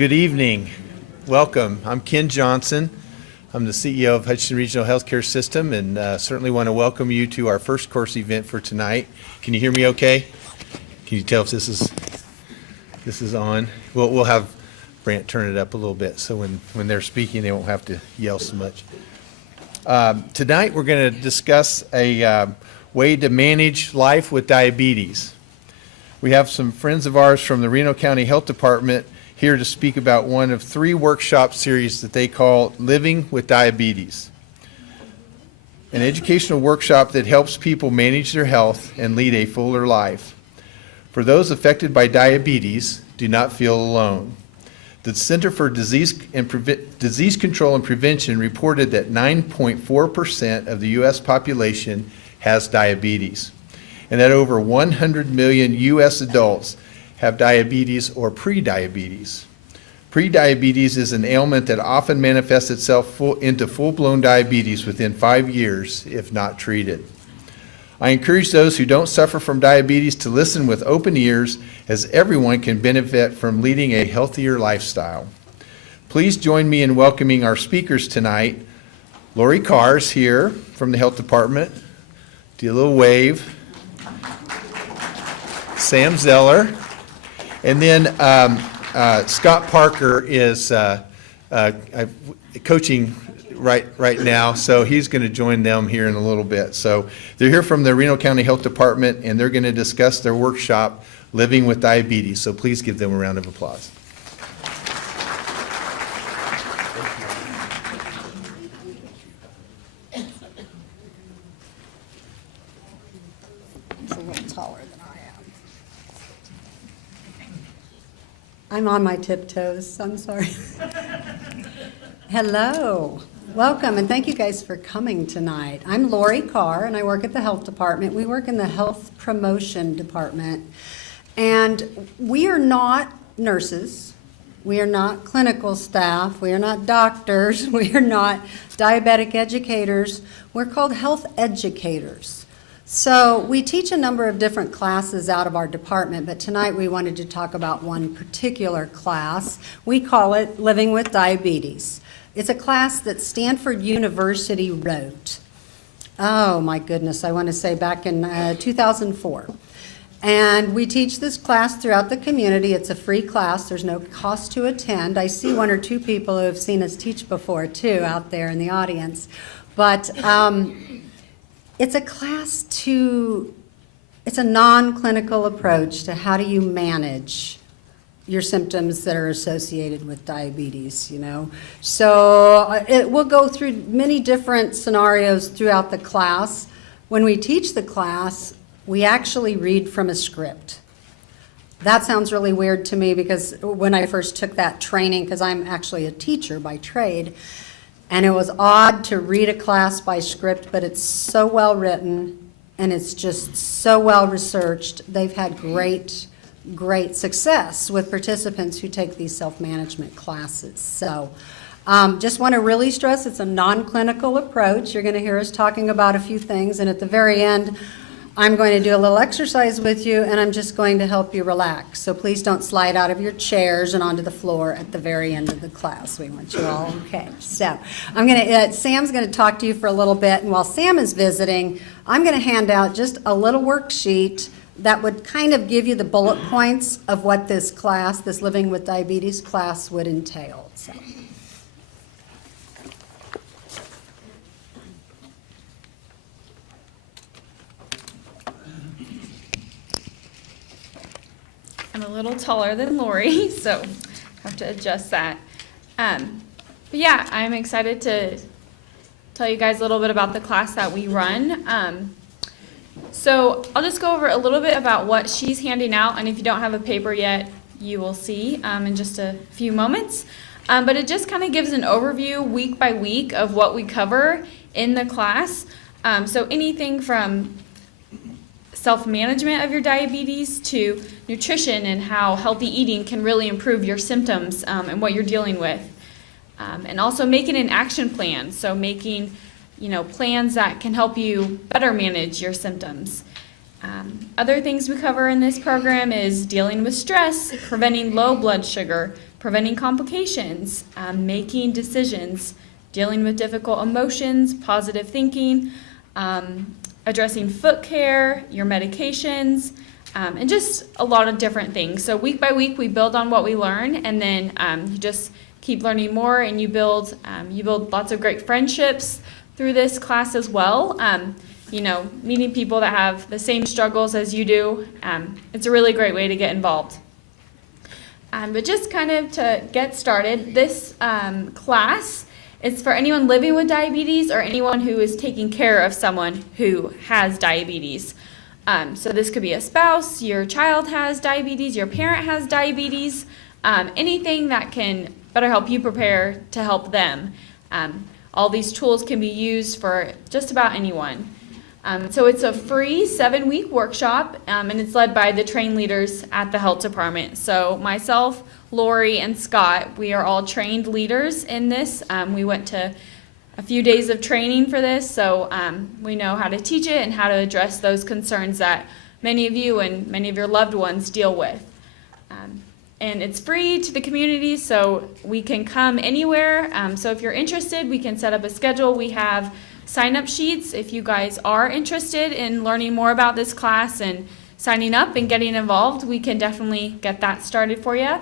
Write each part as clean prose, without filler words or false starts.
Good evening. Welcome. I'm Ken Johnson. I'm the CEO of Hutchinson Regional Healthcare System, and certainly want to welcome you to our first course event for tonight. Can you hear me okay? Can you tell if this is on? We'll have Brant turn it up a little bit so when they're speaking they won't have to yell so much. Tonight we're going to discuss a way to manage life with diabetes. We have some friends of ours from the Reno County Health Department here to speak about one of 3 workshop series that they call Living with Diabetes, an educational workshop that helps people manage their health and lead a fuller life. For those affected by diabetes, do not feel alone. The Center for Disease Control and Prevention reported that 9.4% of the U.S. population has diabetes, and that over 100 million U.S. adults have diabetes or prediabetes. Prediabetes is an ailment that often manifests itself into full-blown diabetes within 5 years if not treated. I encourage those who don't suffer from diabetes to listen with open ears, as everyone can benefit from leading a healthier lifestyle. Please join me in welcoming our speakers tonight. Lori Carr is here from the Health Department. Do a little wave. Sam Zeller. And then Scott Parker is coaching right now, so he's going to join them here in a little bit. So they're here from the Reno County Health Department, and they're going to discuss their workshop, Living with Diabetes. So please give them a round of applause. He's a little taller than I am. I'm on my tiptoes, I'm sorry. Hello. Welcome, and thank you guys for coming tonight. I'm Lori Carr, and I work at the Health Department. We work in the Health Promotion Department, and we are not nurses. We are not clinical staff. We are not doctors. We are not diabetic educators. We're called health educators. So we teach a number of different classes out of our department, but tonight we wanted to talk about one particular class. We call it Living with Diabetes. It's a class that Stanford University wrote. Oh my goodness, I want to say back in 2004. And we teach this class throughout the community. It's a free class. There's no cost to attend. I see 1 or 2 people who have seen us teach before too out there in the audience. But it's a class it's a non-clinical approach to how do you manage your symptoms that are associated with diabetes, So we'll go through many different scenarios throughout the class. When we teach the class, we actually read from a script. That sounds really weird to me because when I first took that training, because I'm actually a teacher by trade, and it was odd to read a class by script, but it's so well written and it's just so well researched. They've had great success with participants who take these self-management classes. So just want to really stress it's a non-clinical approach. You're going to hear us talking about a few things, and at the very end I'm going to do a little exercise with you, and I'm just going to help you relax. So please don't slide out of your chairs and onto the floor at the very end of the class. We want you all okay. So Sam's going to talk to you for a little bit, and while Sam is visiting, I'm going to hand out just a little worksheet that would kind of give you the bullet points of what this class, this Living with Diabetes class, would entail. So. I'm a little taller than Lori, so I have to adjust that. But yeah, I'm excited to tell you guys a little bit about the class that we run. So I'll just go over a little bit about what she's handing out, and if you don't have a paper yet, you will see in just a few moments. But it just kind of gives an overview week by week of what we cover in the class. So anything from self-management of your diabetes to nutrition and how healthy eating can really improve your symptoms and what you're dealing with. And also making an action plan, so making plans that can help you better manage your symptoms. Other things we cover in this program is dealing with stress, preventing low blood sugar, preventing complications, making decisions, dealing with difficult emotions, positive thinking, addressing foot care, your medications, and just a lot of different things. So week by week, we build on what we learn, and then you just keep learning more, and you build lots of great friendships through this class as well. Meeting people that have the same struggles as you do. It's a really great way to get involved. But just kind of to get started, this class is for anyone living with diabetes or anyone who is taking care of someone who has diabetes. So this could be a spouse, your child has diabetes, your parent has diabetes, anything that can better help you prepare to help them. All these tools can be used for just about anyone. So it's a free 7-week workshop, and it's led by the trained leaders at the health department. So myself, Lori, and Scott, we are all trained leaders in this. We went to a few days of training for this, so we know how to teach it and how to address those concerns that many of you and many of your loved ones deal with. And it's free to the community, so we can come anywhere. So if you're interested, we can set up a schedule. We have sign-up sheets if you guys are interested in learning more about this class and signing up and getting involved. We can definitely get that started for you.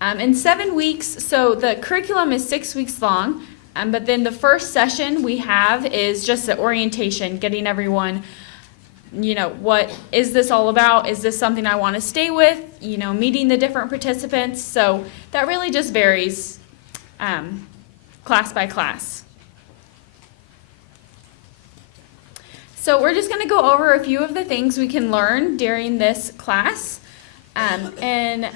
In 7 weeks, so the curriculum is 6 weeks long, but then the first session we have is just an orientation, getting everyone, what is this all about? Is this something I want to stay with? Meeting the different participants. So that really just varies class by class. So we're just going to go over a few of the things we can learn during this class. And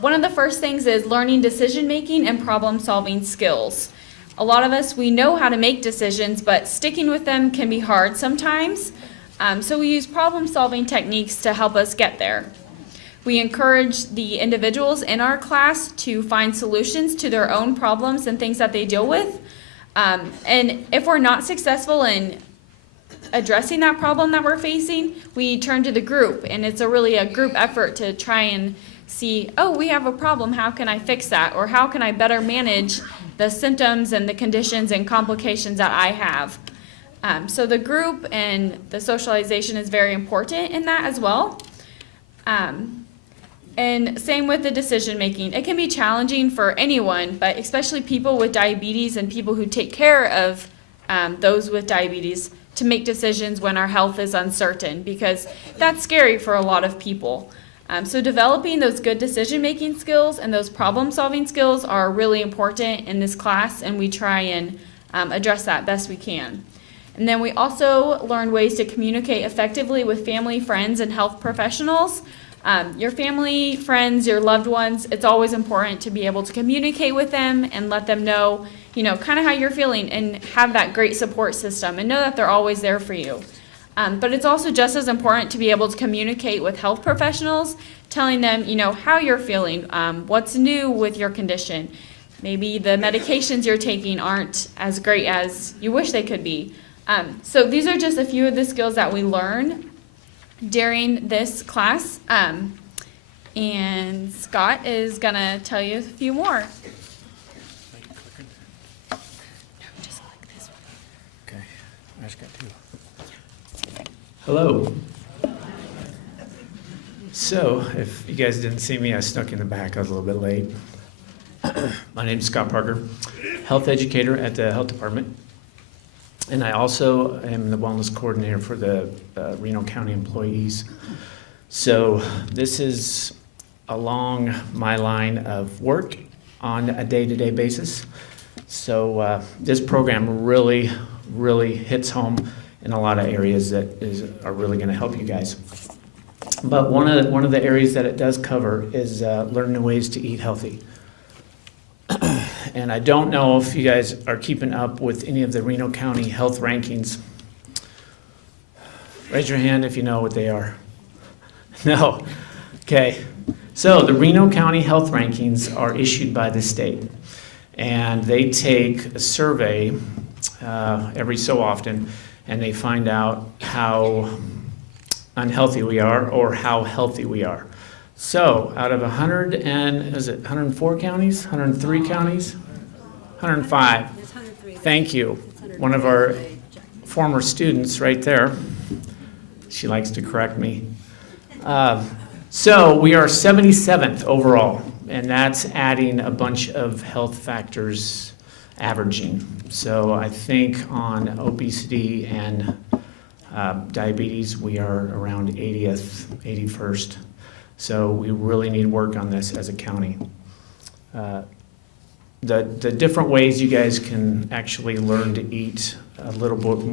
one of the first things is learning decision-making and problem-solving skills. A lot of us, we know how to make decisions, but sticking with them can be hard sometimes. So we use problem-solving techniques to help us get there. We encourage the individuals in our class to find solutions to their own problems and things that they deal with. And if we're not successful in addressing that problem that we're facing, we turn to the group, and it's really a group effort to try and see, we have a problem, how can I fix that? Or how can I better manage the symptoms and the conditions and complications that I have? So the group and the socialization is very important in that as well. And same with the decision making. It can be challenging for anyone, but especially people with diabetes and people who take care of those with diabetes, to make decisions when our health is uncertain, because that's scary for a lot of people. So developing those good decision-making skills and those problem-solving skills are really important in this class, and we try and address that best we can. And then we also learn ways to communicate effectively with family, friends, and health professionals. Your family, friends, your loved ones, it's always important to be able to communicate with them and let them know, kind of how you're feeling, and have that great support system and know that they're always there for you. But it's also just as important to be able to communicate with health professionals, telling them, how you're feeling, what's new with your condition. Maybe the medications you're taking aren't as great as you wish they could be. So these are just a few of the skills that we learn during this class. And Scott is going to tell you a few more. Okay, I just got two. Hello. So, if you guys didn't see me, I snuck in the back. I was a little bit late. My name's Scott Parker, health educator at the health department. And I also am the wellness coordinator for the Reno County employees. So this is along my line of work on a day-to-day basis. So this program really hits home in a lot of areas that are really going to help you guys. But one of the areas that it does cover is learning ways to eat healthy. And I don't know if you guys are keeping up with any of the Reno County health rankings. Raise your hand if you know what they are. No. Okay. So the Reno County health rankings are issued by the state. And they take a survey every so often, and they find out how unhealthy we are or how healthy we are. So out of 104 counties, 103 counties, 105. Thank you. One of our former students right there. She likes to correct me. So we are 77th overall, and that's adding a bunch of health factors averaging. So I think on obesity and diabetes, we are around 80th, 81st. So we really need work on this as a county. The different ways you guys can actually learn to eat a little bit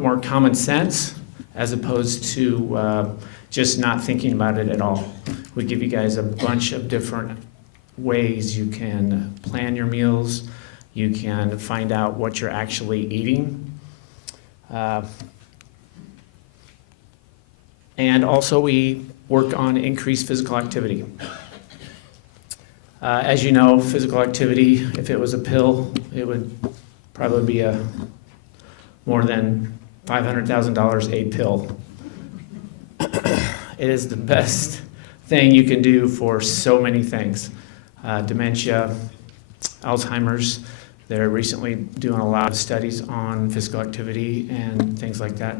more common sense, as opposed to just not thinking about it at all. We give you guys a bunch of different ways you can plan your meals. You can find out what you're actually eating. And also we work on increased physical activity. As you know, physical activity, if it was a pill, it would probably be more than $500,000 a pill. It is the best thing you can do for so many things. Dementia, Alzheimer's. They're recently doing a lot of studies on physical activity and things like that.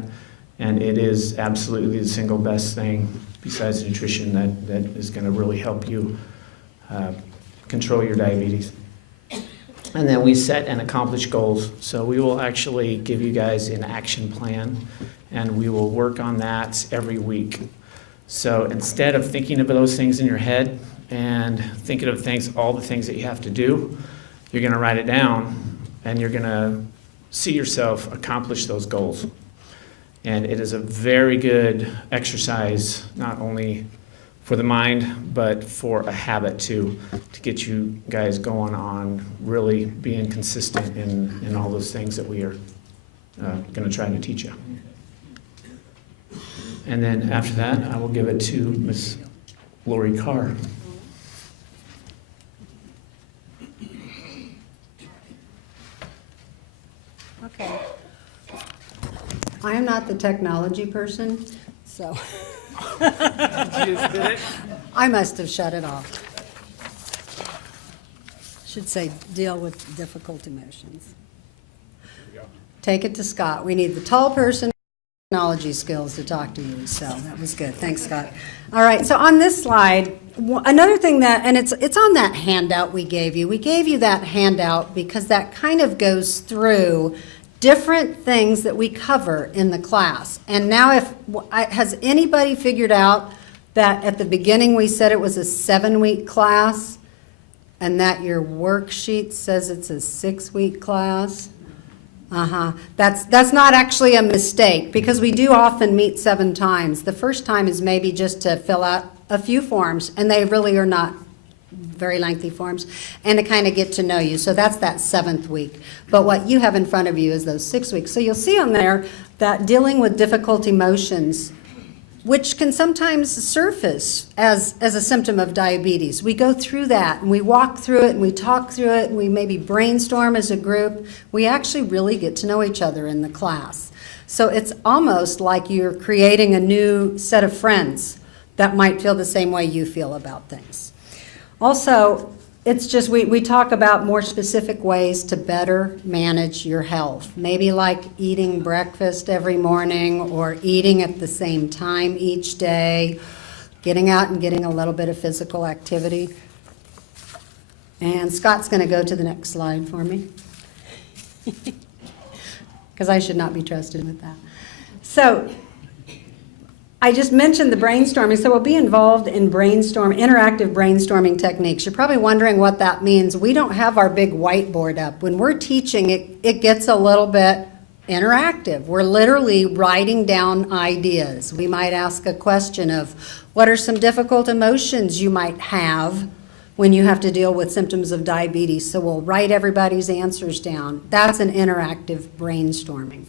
And it is absolutely the single best thing besides nutrition that is going to really help you control your diabetes. And then we set and accomplish goals. So we will actually give you guys an action plan, and we will work on that every week. So instead of thinking of those things in your head and thinking of all the things that you have to do, you're going to write it down, and you're going to see yourself accomplish those goals. And it is a very good exercise, not only for the mind, but for a habit too, to get you guys going on really being consistent in all those things that we are going to try to teach you. And then after that, I will give it to Ms. Lori Carr. Okay. I am not the technology person, so I must have shut it off. Should say deal with difficult emotions. Take it to Scott. We need the tall person, technology skills to talk to you, so that was good. Thanks, Scott. All right, so on this slide, another thing and it's on that handout we gave you. We gave you that handout because that kind of goes through different things that we cover in the class. And now has anybody figured out that at the beginning we said it was a 7-week class and that your worksheet says it's a 6-week class? That's not actually a mistake, because we do often meet 7 times. The first time is maybe just to fill out a few forms, and they really are not very lengthy forms, and to kind of get to know you. So that's that 7th week. But what you have in front of you is those 6 weeks. So you'll see on there that dealing with difficult emotions, which can sometimes surface as a symptom of diabetes. We go through that, and we walk through it, and we talk through it, and we maybe brainstorm as a group. We actually really get to know each other in the class. So it's almost like you're creating a new set of friends that might feel the same way you feel about things. Also, it's just we talk about more specific ways to better manage your health. Maybe like eating breakfast every morning, or eating at the same time each day, getting out and getting a little bit of physical activity. And Scott's going to go to the next slide for me, because I should not be trusted with that. So I just mentioned the brainstorming, so we'll be involved in interactive brainstorming techniques. You're probably wondering what that means. We don't have our big whiteboard up. When we're teaching, it gets a little bit interactive. We're literally writing down ideas. We might ask a question of, what are some difficult emotions you might have when you have to deal with symptoms of diabetes? So we'll write everybody's answers down. That's an interactive brainstorming.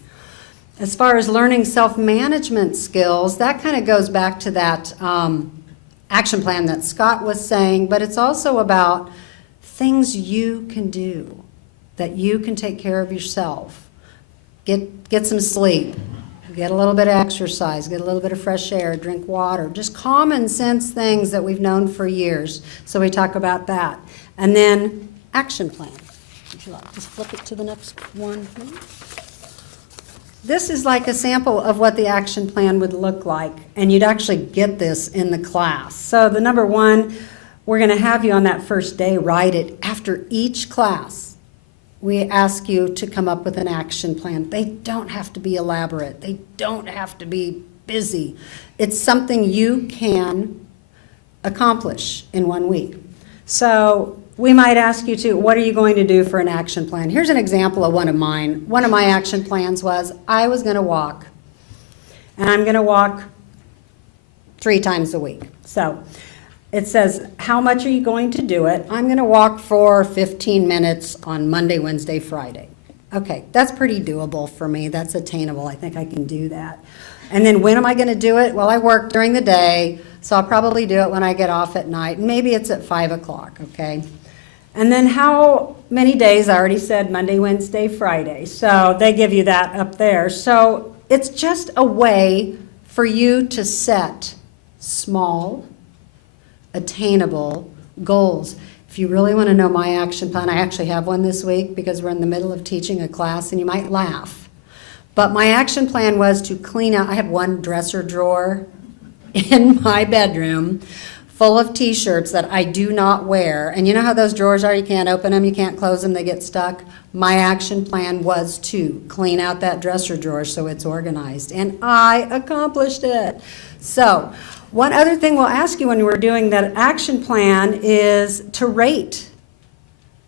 As far as learning self-management skills, that kind of goes back to that action plan that Scott was saying, but it's also about things you can do, that you can take care of yourself. Get some sleep, get a little bit of exercise, get a little bit of fresh air, drink water, just common sense things that we've known for years. So we talk about that. And then action plan. Would you like to flip it to the next one, please? This is like a sample of what the action plan would look like, and you'd actually get this in the class. So the number one, we're going to have you on that first day write it. After each class, we ask you to come up with an action plan. They don't have to be elaborate. They don't have to be busy. It's something you can accomplish in 1 week. So we might ask you to, what are you going to do for an action plan? Here's an example of one of mine. One of my action plans was I was going to walk, and I'm going to walk 3 times a week. So it says, how much are you going to do it? I'm going to walk for 15 minutes on Monday, Wednesday, Friday. Okay, that's pretty doable for me. That's attainable. I think I can do that. And then when am I going to do it? Well, I work during the day, so I'll probably do it when I get off at night. Maybe it's at 5 o'clock, okay? And then how many days? I already said Monday, Wednesday, Friday. So they give you that up there. So it's just a way for you to set small, attainable goals. If you really want to know my action plan, I actually have one this week because we're in the middle of teaching a class, and you might laugh. But my action plan was to clean out. I have one dresser drawer in my bedroom full of t-shirts that I do not wear. And you know how those drawers are? You can't open them, you can't close them, they get stuck. My action plan was to clean out that dresser drawer so it's organized. And I accomplished it. So one other thing we'll ask you when we're doing that action plan is to rate.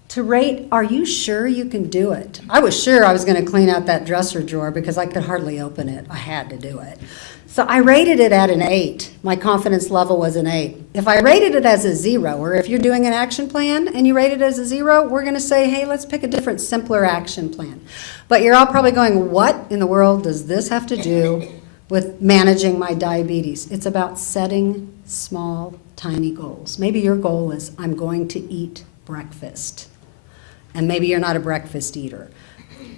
To rate, are you sure you can do it? I was sure I was going to clean out that dresser drawer because I could hardly open it. I had to do it. So I rated it at an 8. My confidence level was an 8. If I rated it as a 0, or if you're doing an action plan and you rate it as a 0, we're going to say, hey, let's pick a different, simpler action plan. But you're all probably going, what in the world does this have to do with managing my diabetes? It's about setting small, tiny goals. Maybe your goal is, I'm going to eat breakfast. And maybe you're not a breakfast eater.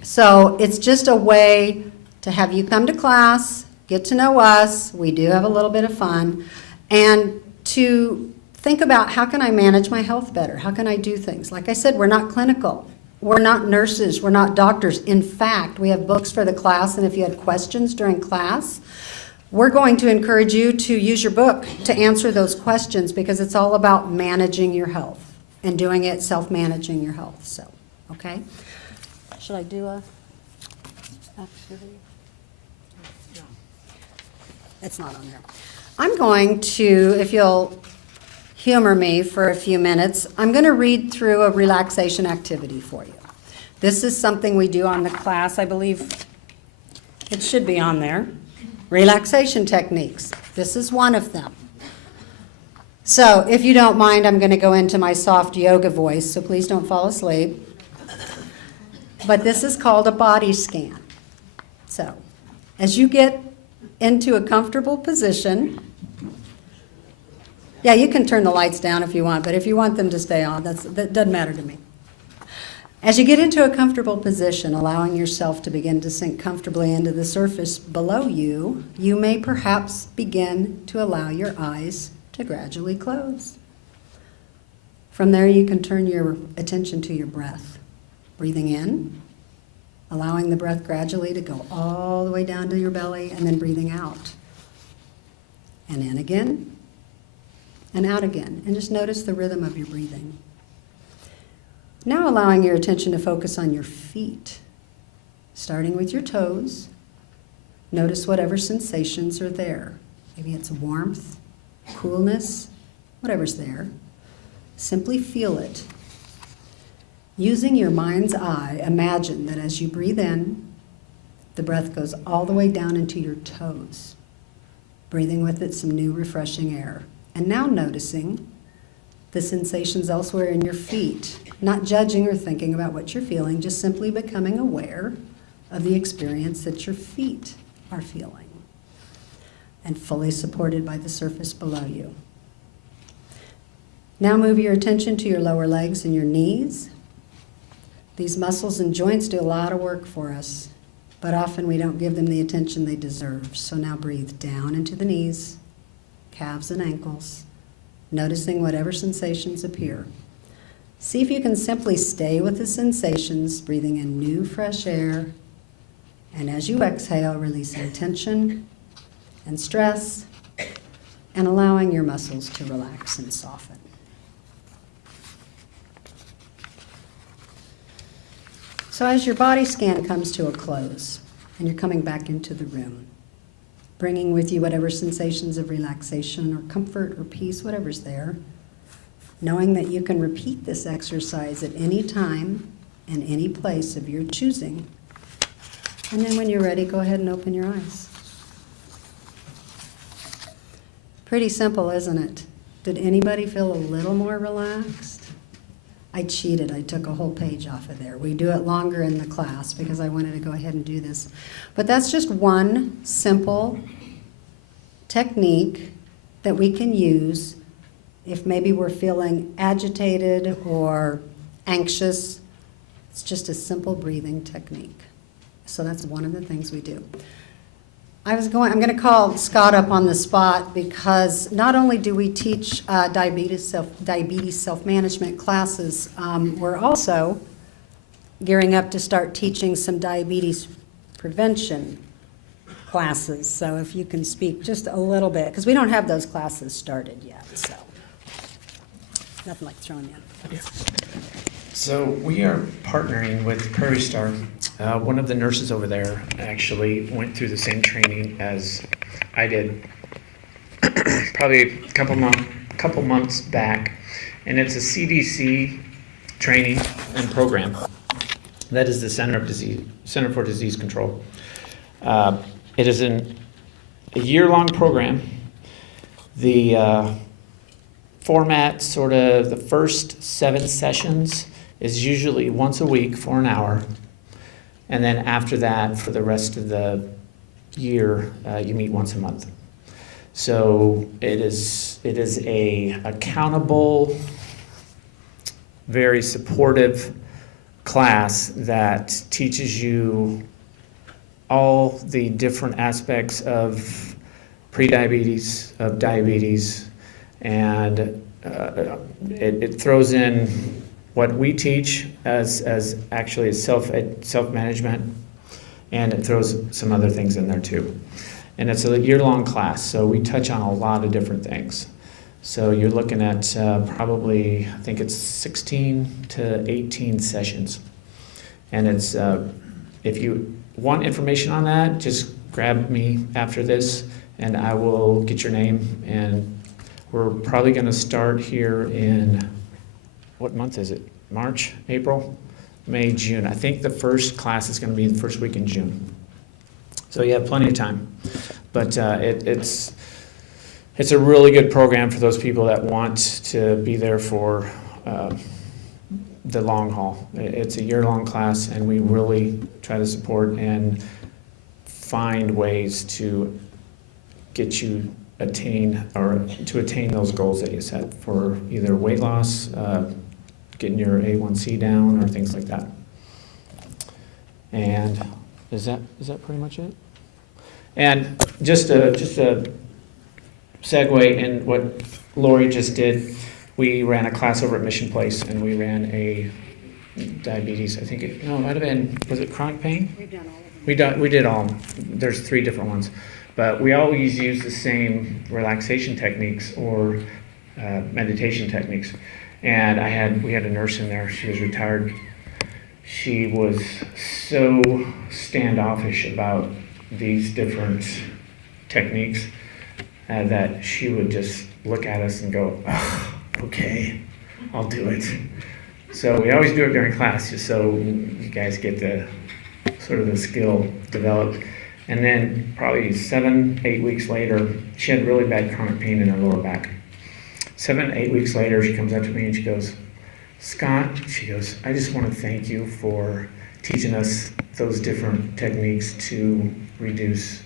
So it's just a way to have you come to class, get to know us, we do have a little bit of fun, and to think about how can I manage my health better? How can I do things? Like I said, we're not clinical. We're not nurses. We're not doctors. In fact, we have books for the class, and if you had questions during class, we're going to encourage you to use your book to answer those questions because it's all about managing your health and doing it, self-managing your health. So, okay? Should I do a activity? No. It's not on there. I'm going to, if you'll humor me for a few minutes, I'm going to read through a relaxation activity for you. This is something we do on the class. I believe it should be on there. Relaxation techniques. This is one of them. So if you don't mind, I'm going to go into my soft yoga voice, so please don't fall asleep. But this is called a body scan. So as you get into a comfortable position, yeah, you can turn the lights down if you want, but if you want them to stay on, that doesn't matter to me. As you get into a comfortable position, allowing yourself to begin to sink comfortably into the surface below you, you may perhaps begin to allow your eyes to gradually close. From there, you can turn your attention to your breath. Breathing in, allowing the breath gradually to go all the way down to your belly, and then breathing out. And in again, and out again. And just notice the rhythm of your breathing. Now allowing your attention to focus on your feet, starting with your toes. Notice whatever sensations are there. Maybe it's warmth, coolness, whatever's there. Simply feel it. Using your mind's eye, imagine that as you breathe in, the breath goes all the way down into your toes, breathing with it some new refreshing air. And now noticing the sensations elsewhere in your feet, not judging or thinking about what you're feeling, just simply becoming aware of the experience that your feet are feeling, and fully supported by the surface below you. Now move your attention to your lower legs and your knees. These muscles and joints do a lot of work for us. but often we don't give them the attention they deserve. So now breathe down into the knees, calves and ankles, noticing whatever sensations appear. See if you can simply stay with the sensations, breathing in new, fresh air, and as you exhale, releasing tension and stress, and allowing your muscles to relax and soften. So as your body scan comes to a close, and you're coming back into the room, bringing with you whatever sensations of relaxation or comfort or peace, whatever's there, knowing that you can repeat this exercise at any time and any place of your choosing. And then when you're ready, go ahead and open your eyes. Pretty simple, isn't it? Did anybody feel a little more relaxed? I cheated. I took a whole page off of there. We do it longer in the class because I wanted to go ahead and do this. But that's just one simple technique that we can use if maybe we're feeling agitated or anxious. It's just a simple breathing technique. So that's one of the things we do. I'm going to call Scott up on the spot because not only do we teach diabetes self-management classes, we're also gearing up to start teaching some diabetes prevention classes. So if you can speak just a little bit, because we don't have those classes started yet, so nothing like throwing in. So we are partnering with Prairie Star. One of the nurses over there actually went through the same training as I did, probably a couple months back, and it's a CDC training and program. That is the Center for Disease Control. It is a year-long program. The format, sort of the first 7 sessions, is usually once a week for an hour. And then after that, for the rest of the year, you meet once a month. So it is a accountable, very supportive class that teaches you all the different aspects of prediabetes, of diabetes, and it throws in what we teach as actually self-management, and it throws some other things in there too. And it's a year-long class, so we touch on a lot of different things. So you're looking at probably, I think it's 16 to 18 sessions. And it's, if you want information on that, just grab me after this and I will get your name. And we're probably gonna start here in, what month is it? March, April, May, June. I think the first class is gonna be the first week in June. So you have plenty of time. But it's a really good program for those people that want to be there for the long haul. It's a year-long class, and we really try to support and find ways to get you attain those goals that you set for either weight loss, getting your A1C down, or things like that. And is that pretty much it? And just a segue in what Lori just did, we ran a class over at Mission Place, and we ran a diabetes, I think it might have been, was it chronic pain? We've done all of them. We did all, there's 3 different ones. But we always use the same relaxation techniques or meditation techniques. And we had a nurse in there, she was retired. She was so standoffish about these different techniques that she would just look at us and go, oh, okay, I'll do it. So we always do it during class just so you guys get the sort of the skill developed. And then probably 7-8 weeks later, she had really bad chronic pain in her lower back. 7-8 weeks later, she comes up to me and she goes, Scott, she goes, I just want to thank you for teaching us those different techniques to reduce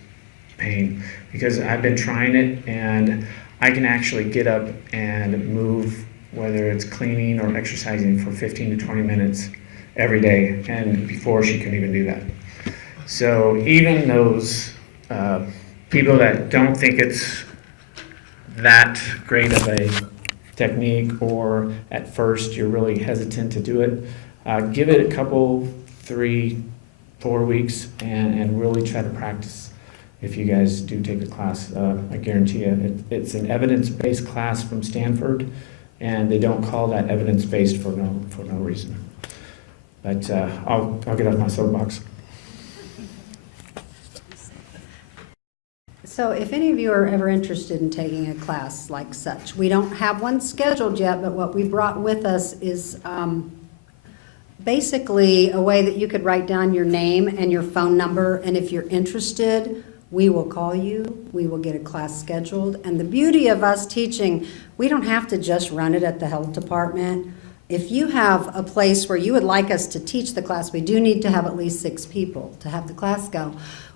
pain, because I've been trying it and I can actually get up and move, whether it's cleaning or exercising, for 15 to 20 minutes every day, and before she couldn't even do that. So even those people that don't think it's that great of a technique, or at first you're really hesitant to do it, give it a couple, 3, 4 weeks and really try to practice. If you guys do take the class, I guarantee you, it's an evidence-based class from Stanford, and they don't call that evidence-based for no reason. But I'll get off my soapbox. So if any of you are ever interested in taking a class like such, we don't have one scheduled yet, but what we brought with us is basically a way that you could write down your name and your phone number, and if you're interested, we will call you, we will get a class scheduled. And the beauty of us teaching, we don't have to just run it at the health department. If you have a place where you would like us to teach the class, we do need to have at least 6 people to have the class go.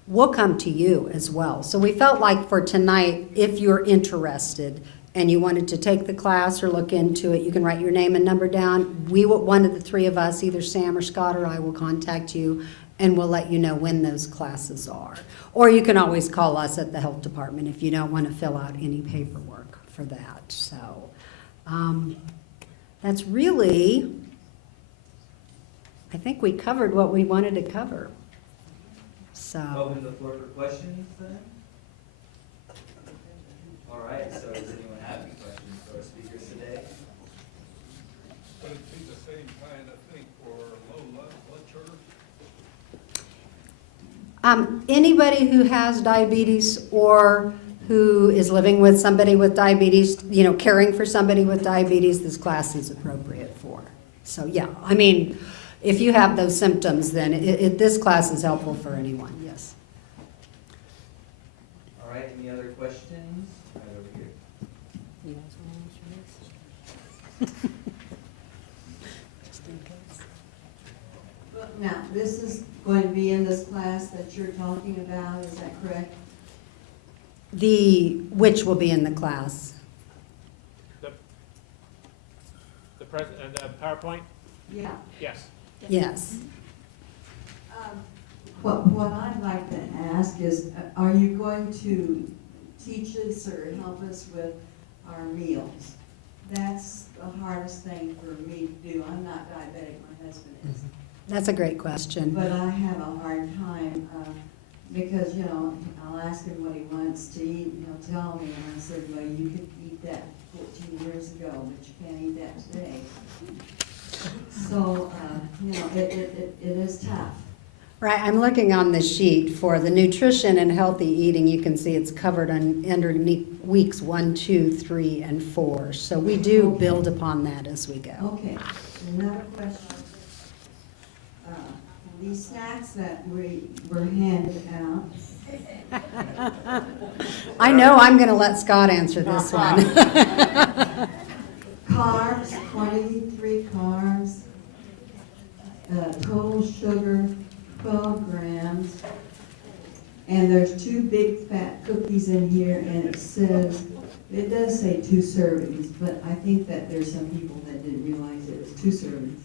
We'll come to you as well. So we felt like for tonight, if you're interested and you wanted to take the class or look into it, you can write your name and number down. One of the 3 of us, either Sam or Scott or I, will contact you, and we'll let you know when those classes are. Or you can always call us at the health department if you don't want to fill out any paperwork for that. So that's really, I think we covered what we wanted to cover. So. Open the floor for questions then. All right, so does anyone have any questions for our speakers today? Would it be the same kind of thing for low blood sugar? Anybody who has diabetes or who is living with somebody with diabetes, caring for somebody with diabetes, this class is appropriate for. So yeah, I mean, if you have those symptoms, then this class is helpful for anyone, yes. All right, any other questions? Right over here. You guys want to answer this? Just in case. Now, this is going to be in this class that you're talking about, is that correct? Which will be in the class? The PowerPoint? Yeah. Yes. Yes. What I'd like to ask is, are you going to teach us or help us with our meals? That's the hardest thing for me to do. I'm not diabetic, my husband is. That's a great question. But I have a hard time, because, I'll ask him what he wants to eat, and he'll tell me, and I said, well, you could eat that 14 years ago, but you can't eat that today. So, it is tough. Right, I'm looking on the sheet for the nutrition and healthy eating. You can see it's covered underneath weeks 1, 2, 3, and 4. So we do build upon that as we go. Okay, another question. These snacks that we were handed out, I know I'm going to let Scott answer this one. carbs, 23 carbs, total sugar, 12 grams, and there's 2 big fat cookies in here, and it does say 2 servings, but I think that there's some people that didn't realize it was 2 servings.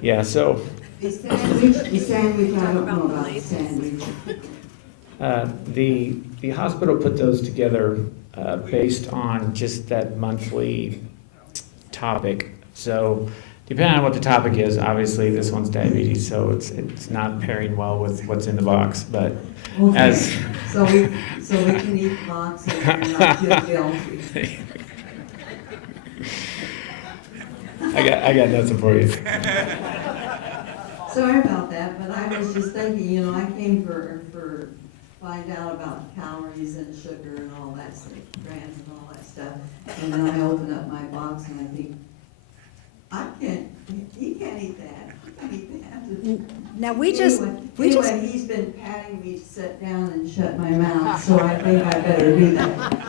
Yeah, so The sandwich, I don't know about the sandwich. the hospital put those together based on just that monthly topic. So depending on what the topic is, obviously this one's diabetes, so it's not pairing well with what's in the box. But Okay. as So we can eat lots and not feel guilty. I got nothing for you. Sorry about that, but I was just thinking, I came for find out about calories and sugar and all that stuff, grams and all that stuff. And then I open up my box and I think, he can't eat that. He can't eat that. Now, we just, Anyway, he's been patting me to sit down and shut my mouth, so I think I better do that.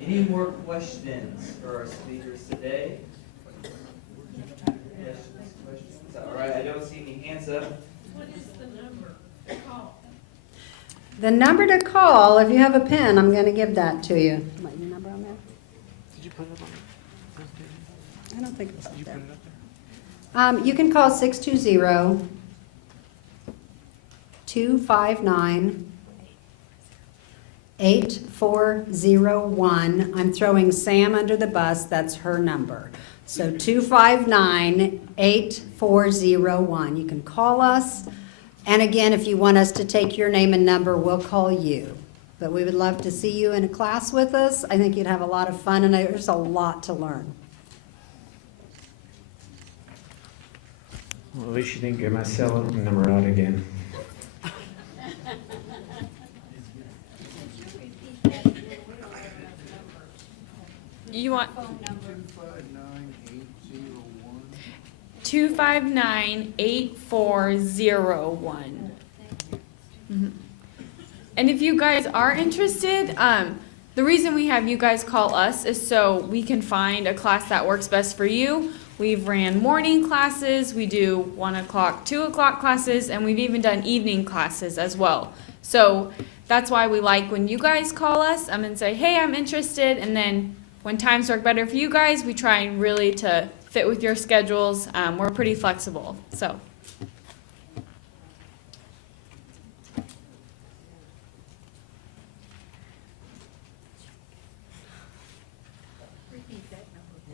Any more questions for our speakers today? Yes, questions? All right, I don't see any hands up. the number to call, if you have a pen, I'm going to give that to you. What, your number on there? Did you put it on? I don't think it was up there. You can call 620-259-8401. I'm throwing Sam under the bus, that's her number. So 259-8401. You can call us, and again, if you want us to take your name and number, we'll call you. But we would love to see you in a class with us. I think you'd have a lot of fun, and there's a lot to learn. Well, at least you didn't get my cell number out again. You want 259-8401. Mhm. And if you guys are interested, the reason we have you guys call us is so we can find a class that works best for you. We've ran morning classes, we do 1 o'clock, 2 o'clock classes, and we've even done evening classes as well. So that's why we like when you guys call us and say, hey, I'm interested, and then when times work better for you guys, we try and really to fit with your schedules. We're pretty flexible, so.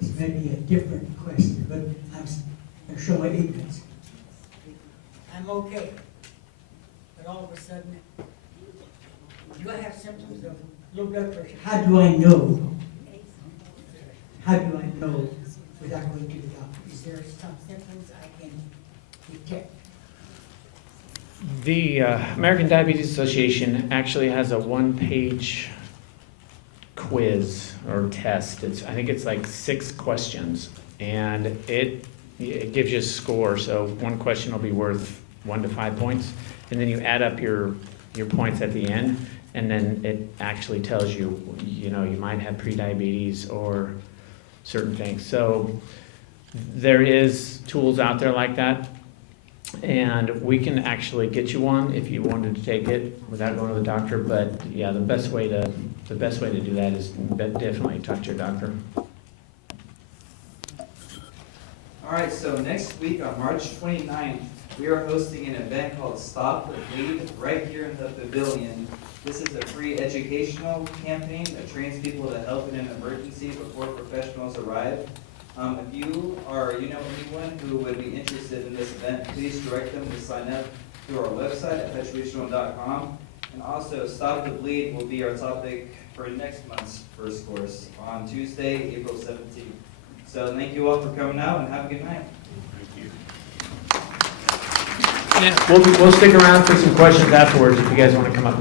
This may be a different question, but I'm going to show my ignorance. I'm okay, but all of a sudden, do I have symptoms of low blood pressure? How do I know? How do I know without going to the doctor? Is there some symptoms I can detect? The American Diabetes Association actually has a one-page quiz or test. I think it's like 6 questions, and it gives you a score. So one question will be worth 1 to 5 points, and then you add up your points at the end, and then it actually tells you, you might have prediabetes or certain things. So there is tools out there like that, and we can actually get you one if you wanted to take it without going to the doctor. But yeah, the best way to do that is definitely talk to your doctor. All right, so next week on March 29th, we are hosting an event called Stop the Bleed right here in the pavilion. This is a free educational campaign that trains people to help in an emergency before professionals arrive. If you or anyone who would be interested in this event, please direct them to sign up through our website at HutchRegional.com. And also, Stop the Bleed will be our topic for next month's first course on Tuesday, April 17th. So thank you all for coming out and have a good night. We'll stick around for some questions afterwards if you guys want to come up.